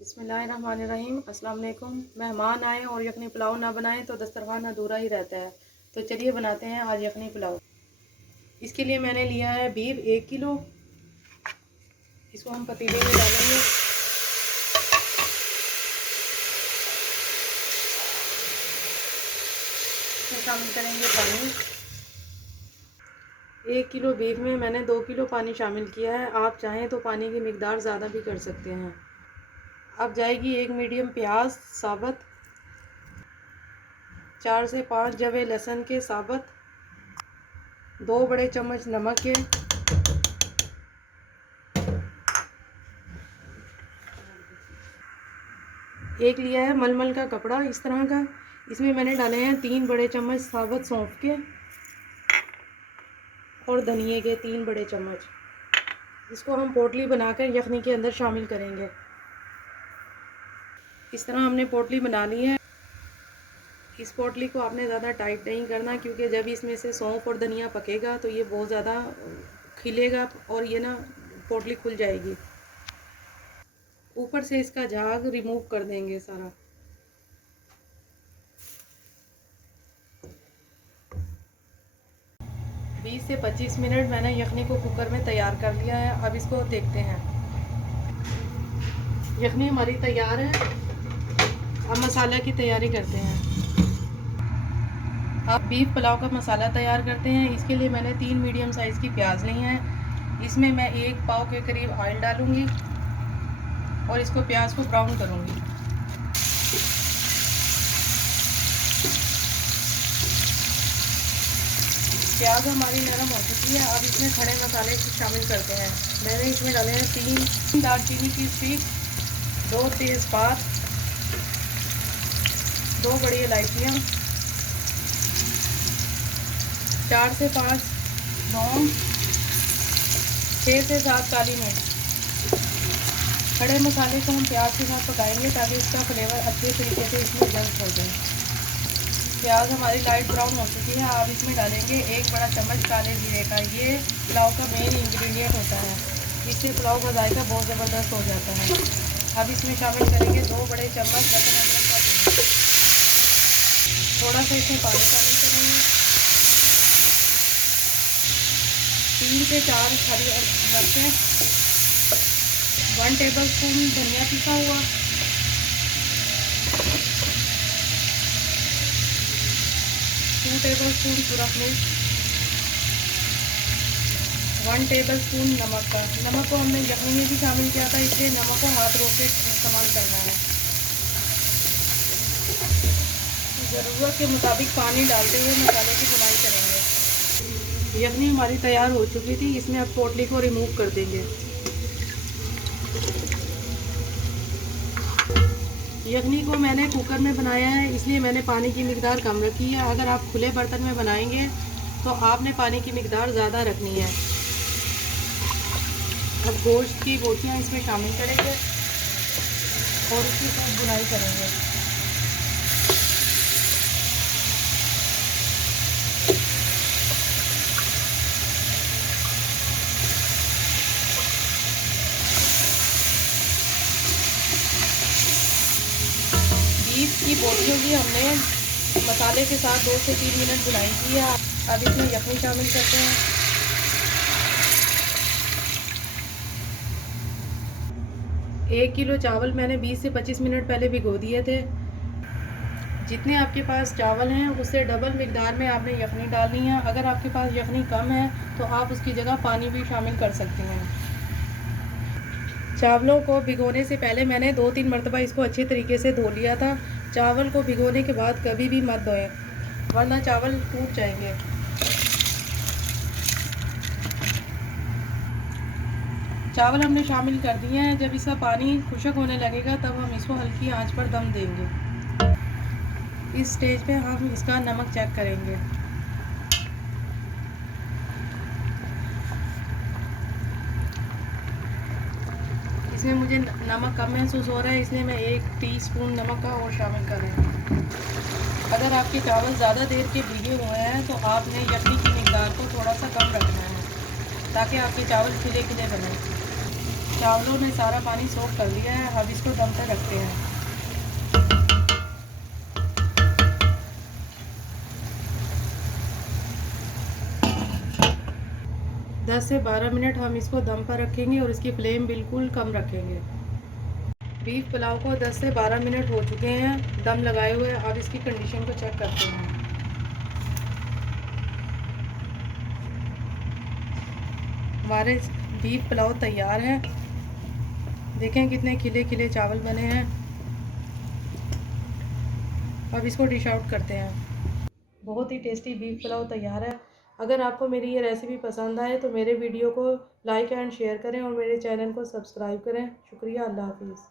बिस्मिल्लाहिर्रहमानिर्रहीम। अस्सलाम वालेकुम। मेहमान आए और यखनी पुलाव ना बनाएं तो दस्तरखान अधूरा ही रहता है। तो चलिए बनाते हैं आज यखनी पुलाव। इसके लिए मैंने लिया है बीफ 1 किलो। इसको हम पतीले में डालेंगे। इसमें शामिल करेंगे पानी। 1 किलो बीफ में मैंने 2 किलो पानी शामिल किया है। आप चाहें तो पानी की मिकदार ज़्यादा भी कर सकते हैं। अब जाएगी एक मीडियम प्याज साबुत, 4 से 5 जवे लहसुन के साबुत, 2 बड़े चम्मच नमक के, एक लिया है मलमल का कपड़ा इस तरह का। इसमें मैंने डाले हैं 3 बड़े चम्मच साबुत सौंफ के और धनिए के 3 बड़े चम्मच। इसको हम पोटली बनाकर यखनी के अंदर शामिल करेंगे। इस तरह हमने पोटली बना ली है। इस पोटली को आपने ज़्यादा टाइट नहीं करना, क्योंकि जब इसमें से सौंफ और धनिया पकेगा तो ये बहुत ज़्यादा खिलेगा और ये ना पोटली खुल जाएगी। ऊपर से इसका झाग रिमूव कर देंगे सारा। बीस से 25 मिनट मैंने यखनी को कुकर में तैयार कर लिया है। अब इसको देखते हैं। यखनी हमारी तैयार है। अब मसाला की तैयारी करते हैं। अब बीफ पुलाव का मसाला तैयार करते हैं। इसके लिए मैंने 3 मीडियम साइज़ की प्याज ली हैं। इसमें मैं 1 पाव के करीब ऑयल डालूंगी और इसको प्याज को ब्राउन करूंगी। प्याज हमारी नरम हो चुकी है। अब इसमें खड़े मसाले शामिल करते हैं। मैंने इसमें डाले हैं 3 दालचीनी की स्टिक, 2 तेज़पात, 2 बड़ी इलायचियाँ, 4 से 5 लौंग, 6 से 7 काली मिर्च। खड़े मसाले को हम प्याज के साथ पकाएंगे ताकि इसका फ्लेवर अच्छे तरीके से इसमें जल्द हो जाए। प्याज हमारी लाइट ब्राउन हो चुकी है। अब इसमें डालेंगे 1 बड़ा चम्मच काले जीरे का। ये पुलाव का मेन इंग्रेडिएंट होता है। इससे पुलाव का जायका बहुत ज़बरदस्त हो जाता है। अब इसमें शामिल करेंगे 2 बड़े चम्मच लहसुन अदरक का पेस्ट। थोड़ा सा इसमें पानी शामिल करेंगे। 3 से 4 हरी मिर्चें, 1 टेबलस्पून धनिया पिसा हुआ, 2 टेबलस्पून सूरख मिर्च, 1 टेबलस्पून नमक का। नमक को हमने यखनी में भी शामिल किया था, इसलिए नमक को हाथ रोक के इस्तेमाल करना है। ज़रूरत के मुताबिक पानी डालते हुए मसाले की भुनाई करेंगे। यखनी हमारी तैयार हो चुकी थी। इसमें अब पोटली को रिमूव कर देंगे। यखनी को मैंने कुकर में बनाया है, इसलिए मैंने पानी की मिकदार कम रखी है। अगर आप खुले बर्तन में बनाएंगे तो आपने पानी की मिकदार ज़्यादा रखनी है। अब गोश्त की बोटियाँ इसमें शामिल करेंगे और उसकी साथ बुनाई करेंगे। बीफ की बोटियों की हमने मसाले के साथ 2 से 3 मिनट बुनाई की है। अब इसमें यखनी शामिल करते हैं। एक किलो चावल मैंने 20 से 25 मिनट पहले भिगो दिए थे। जितने आपके पास चावल हैं उससे डबल मिकदार में आपने यखनी डालनी है। अगर आपके पास यखनी कम है तो आप उसकी जगह पानी भी शामिल कर सकते हैं। चावलों को भिगोने से पहले मैंने 2-3 मरतबा इसको अच्छे तरीके से धो लिया था। चावल को भिगोने के बाद कभी भी मत धोएं, वरना चावल टूट जाएंगे। चावल हमने शामिल कर दिए हैं। जब इसका पानी खुश्क होने लगेगा तब हम इसको हल्की आंच पर दम देंगे। इस स्टेज पे हम इसका नमक चेक करेंगे। इसमें मुझे नमक कम महसूस हो रहा है, इसलिए मैं 1 टीस्पून नमक का और शामिल कर रही हूँ। अगर आपके चावल ज़्यादा देर के भीगे हुए हैं तो आपने यखनी की मिकदार को थोड़ा सा कम रखना है ताकि आपके चावल खिले खिले बने। चावलों ने सारा पानी सोख कर लिया है। अब इसको दम पर रखते हैं। 10 से 12 मिनट हम इसको दम पर रखेंगे और इसकी फ्लेम बिल्कुल कम रखेंगे। बीफ पुलाव को 10 से 12 मिनट हो चुके हैं दम लगाए हुए। अब इसकी कंडीशन को चेक करते हैं। हमारे बीफ पुलाव तैयार है। देखें कितने खिले खिले चावल बने हैं। अब इसको डिश आउट करते हैं। बहुत ही टेस्टी बीफ पुलाव तैयार है। अगर आपको मेरी ये रेसिपी पसंद आए तो मेरे वीडियो को लाइक एंड शेयर करें और मेरे चैनल को सब्सक्राइब करें। शुक्रिया। अल्लाह हाफिज़।